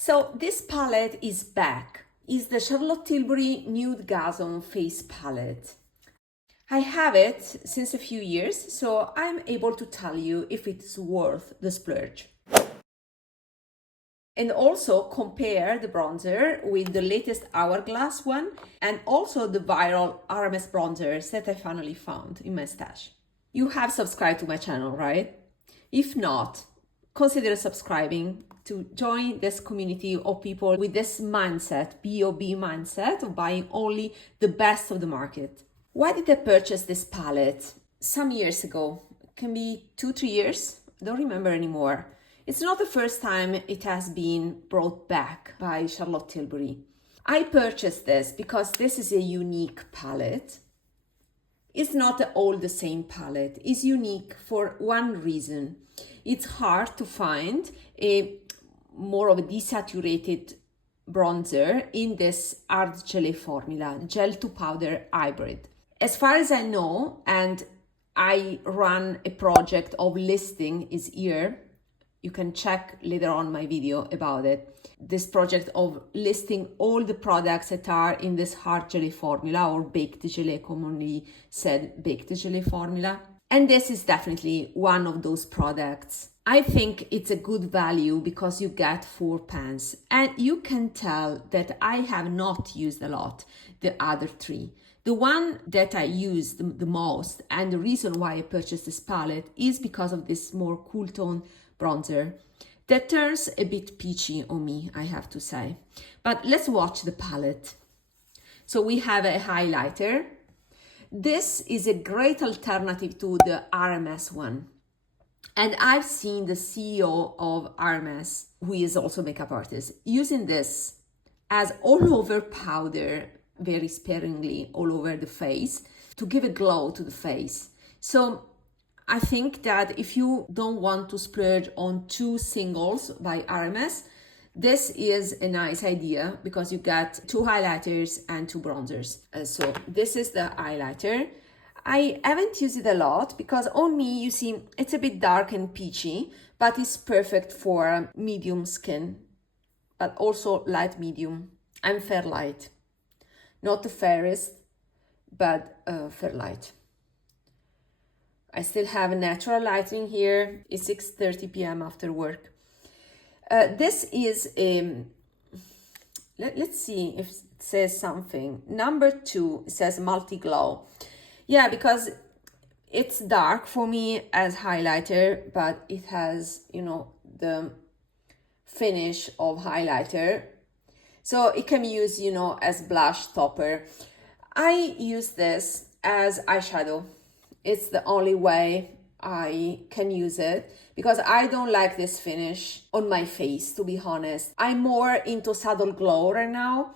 So this palette is back. It's the Charlotte Tilbury Nudegasm face palette. I have it since a few years, so I'm able to tell you if it's worth the splurge. And also compare the bronzer with the latest Hourglass one and also the viral RMS bronzers that I finally found in my stash. You have subscribed to my channel, right? If not, consider subscribing to join this community of people with this mindset, B.O.B. mindset of buying only the best of the market. Why did I purchase this palette? Some years ago, it can be 2-3 years, I don't remember anymore. It's not the first time it has been brought back by Charlotte Tilbury. I purchased this because this is a unique palette. It's not all the same palette. It's unique for one reason. It's hard to find a more of a desaturated bronzer in this hard gelée formula, gel to powder hybrid. As far as I know, and I run a project of listing is here, you can check later on my video about it. This project of listing all the products that are in this hard gelée formula, or baked gelée, commonly said baked gelée formula. And this is definitely one of those products. I think it's a good value because you get 4 pans, and you can tell that I have not used a lot the other 3. The one that I use the most, and the reason why I purchased this palette, is because of this more cool tone bronzer that turns a bit peachy on me, I have to say. But let's watch the palette. So we have a highlighter. This is a great alternative to the RMS one. And I've seen the CEO of RMS, who is also a makeup artist, using this as all over powder, very sparingly all over the face, to give a glow to the face. So I think that if you don't want to splurge on 2 singles by RMS, this is a nice idea because you get 2 highlighters and 2 bronzers. So this is the highlighter. I haven't used it a lot because on me, you see, it's a bit dark and peachy, but it's perfect for medium skin, but also light medium. I'm fair light. Not the fairest, but fair light. I still have natural lighting here. It's 6:30 p.m. after work. This is a, let's see if it says something. Number 2, it says multi-glow. Yeah, because it's dark for me as highlighter, but it has, you know, the finish of highlighter. So it can be used, you know, as blush topper. I use this as eyeshadow. It's the only way I can use it because I don't like this finish on my face, to be honest. I'm more into subtle glow right now.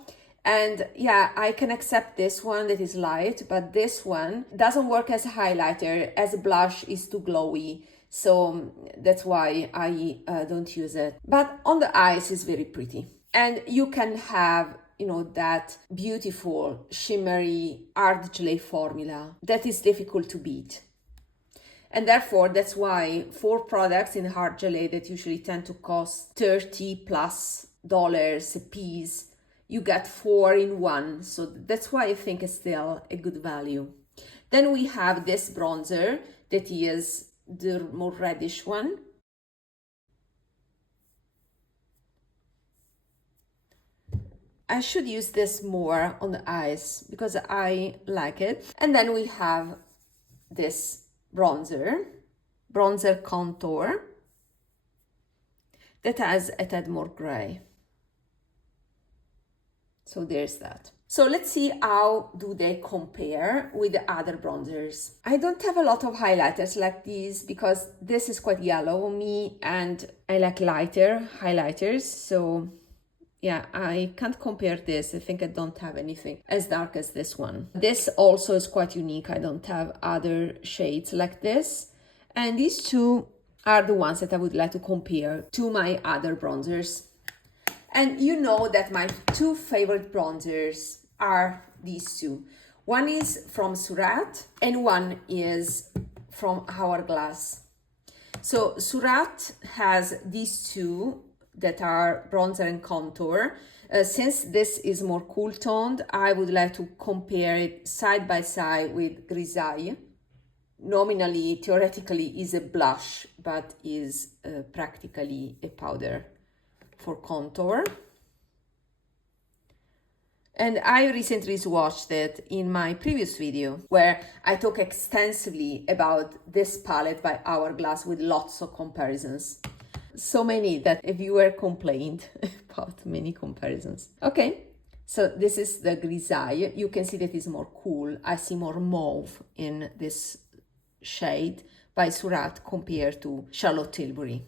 And yeah, I can accept this one that is light, but this one doesn't work as a highlighter, as a blush is too glowy. So that's why I don't use it. But on the eyes, it's very pretty. And you can have, you know, that beautiful, shimmery, hard gelée formula that is difficult to beat. And therefore, that's why 4 products in hard gelée that usually tend to cost $30+ a piece, you get 4 in 1. So that's why I think it's still a good value. Then we have this bronzer that is the more reddish one. I should use this more on the eyes because I like it. And then we have this bronzer contour that has a tad more gray. So there's that. So let's see how do they compare with the other bronzers. I don't have a lot of highlighters like these because this is quite yellow on me and I like lighter highlighters. So yeah, I can't compare this. I think I don't have anything as dark as this one. This also is quite unique. I don't have other shades like this. And these 2 are the ones that I would like to compare to my other bronzers. And you know that my 2 favorite bronzers are these 2. One is from SURRATT and one is from Hourglass. So SURRATT has these 2 that are bronzer and contour. Since this is more cool toned, I would like to compare it side by side with Grisaille. Nominally, theoretically, is a blush, but is practically a powder for contour. And I recently swatched it in my previous video where I talk extensively about this palette by Hourglass with lots of comparisons. So many that a viewer complained about many comparisons. Okay, so this is the Grisaille. You can see that it's more cool. I see more mauve in this shade by SURRATT compared to Charlotte Tilbury.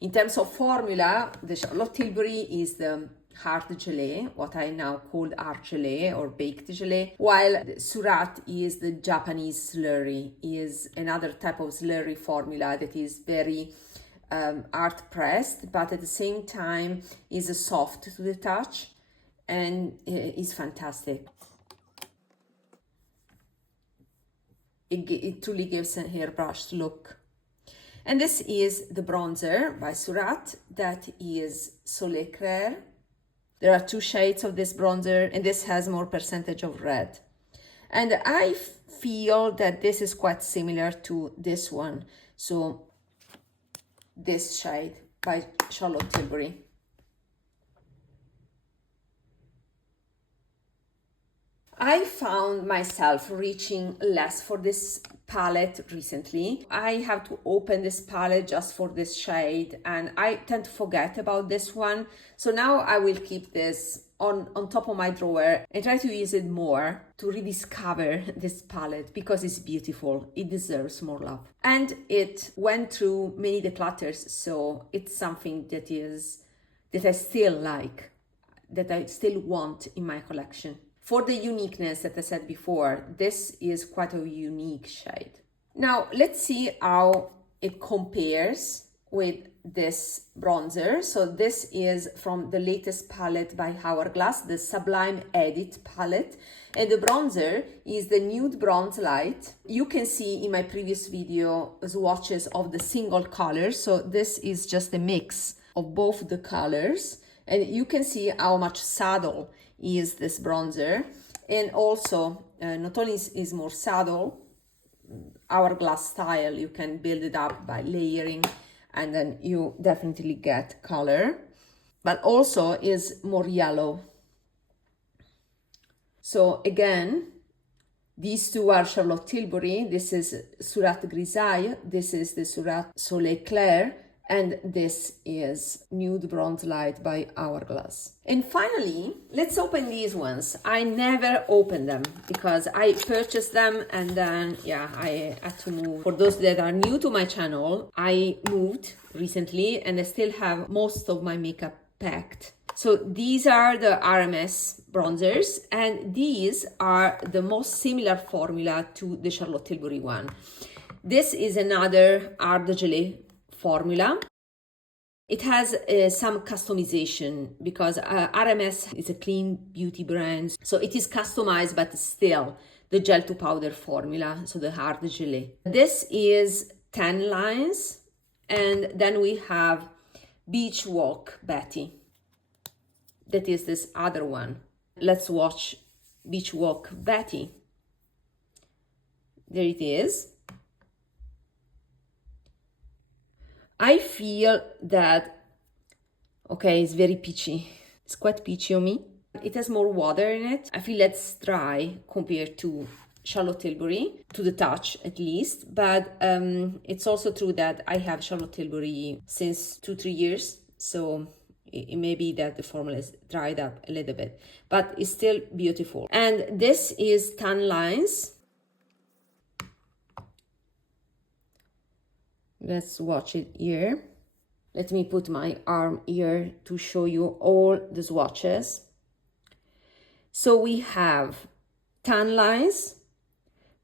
In terms of formula, the Charlotte Tilbury is the hard gelée, what I now call art gelée or baked gelée, while SURRATT is the Japanese slurry, is another type of slurry formula that is very art pressed, but at the same time is soft to the touch and is fantastic. It truly gives a hairbrushed look. And this is the bronzer by SURRATT, that is Soleil Clair. There are two shades of this bronzer, and this has more percentage of red. And I feel that this is quite similar to this one. So this shade by Charlotte Tilbury. I found myself reaching less for this palette recently. I have to open this palette just for this shade and I tend to forget about this one. So now I will keep this on top of my drawer and try to use it more to rediscover this palette because it's beautiful. It deserves more love. And it went through many declutters, so it's something that I still like, that I still want in my collection. For the uniqueness that I said before, this is quite a unique shade. Now, let's see how it compares with this bronzer. So this is from the latest palette by Hourglass, the Sublime Edit palette. And the bronzer is the Nude Bronze Light. You can see in my previous video swatches of the single colors. So this is just a mix of both the colors. And you can see how much subtle is this bronzer, and also not only is more subtle, Hourglass style, you can build it up by layering and then you definitely get color, but also is more yellow. So again, these two are Charlotte Tilbury, this is SURRATT Grisaille, this is the SURRATT Soleil Clair, and this is Nude Bronze Light by Hourglass. And finally, let's open these ones. I never opened them because I purchased them and then, yeah, I had to move. For those that are new to my channel, I moved recently and I still have most of my makeup packed. So these are the RMS bronzers, and these are the most similar formula to the Charlotte Tilbury one. This is another Art de Gelée formula. It has some customization because RMS is a clean beauty brand, so it is customized, but still the gel to powder formula, so the Art de Gelée. This is 10 lines, and then we have Beach Walk Betty. That is this other one. Let's watch Beach Walk Betty. There it is. I feel that, okay, it's very peachy. It's quite peachy on me. It has more water in it. I feel it's dry compared to Charlotte Tilbury, to the touch at least. But it's also true that I have Charlotte Tilbury since 2-3 years. So it may be that the formula is dried up a little bit, but it's still beautiful. And this is 10 lines. Let's watch it here. Let me put my arm here to show you all the swatches. So we have 10 lines,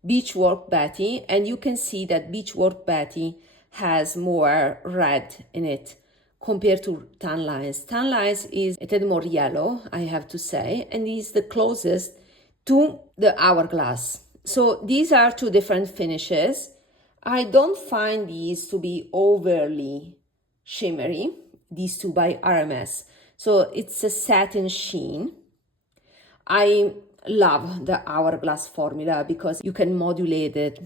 Beach Walk Betty, and you can see that Beach Walk Betty has more red in it compared to 10 lines. 10 lines is a tad more yellow, I have to say, and is the closest to the Hourglass. So these are two different finishes. I don't find these to be overly shimmery. these two by RMS. So it's a satin sheen. I love the Hourglass formula because you can modulate it,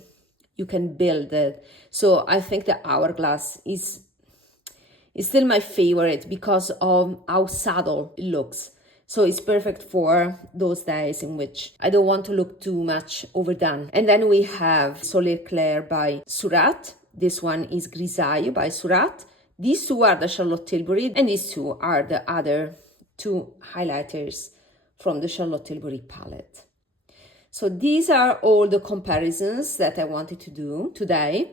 you can build it. So I think the Hourglass is still my favorite because of how subtle it looks. So it's perfect for those days in which I don't want to look too much overdone. And then we have Soleil Clair by SURRATT. This one is Grisaille by SURRATT. These two are the Charlotte Tilbury, and these two are the other two highlighters from the Charlotte Tilbury palette. So these are all the comparisons that I wanted to do today.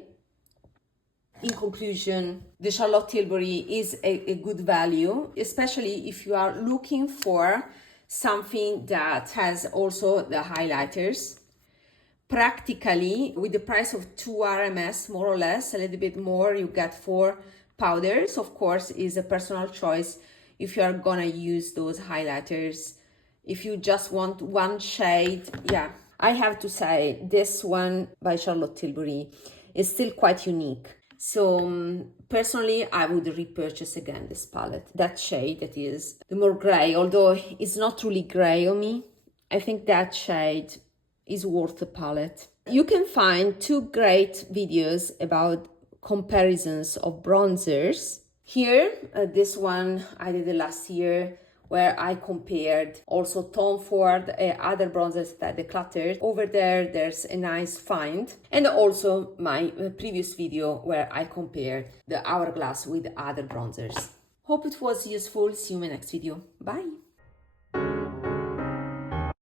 In conclusion, the Charlotte Tilbury is a good value, especially if you are looking for something that has also the highlighters. Practically, with the price of 2 RMS, more or less, a little bit more, you get 4 powders. Of course, is a personal choice if you are gonna use those highlighters. If you just want one shade, yeah. I have to say, this one by Charlotte Tilbury is still quite unique. So personally, I would repurchase again this palette. That shade that is the more gray, although it's not truly gray on me. I think that shade is worth the palette. You can find 2 great videos about comparisons of bronzers. Here, this one I did last year, where I compared also Tom Ford, other bronzers that I decluttered. Over there, there's a nice find. And also my previous video where I compared the Hourglass with other bronzers. Hope it was useful. See you in my next video. Bye!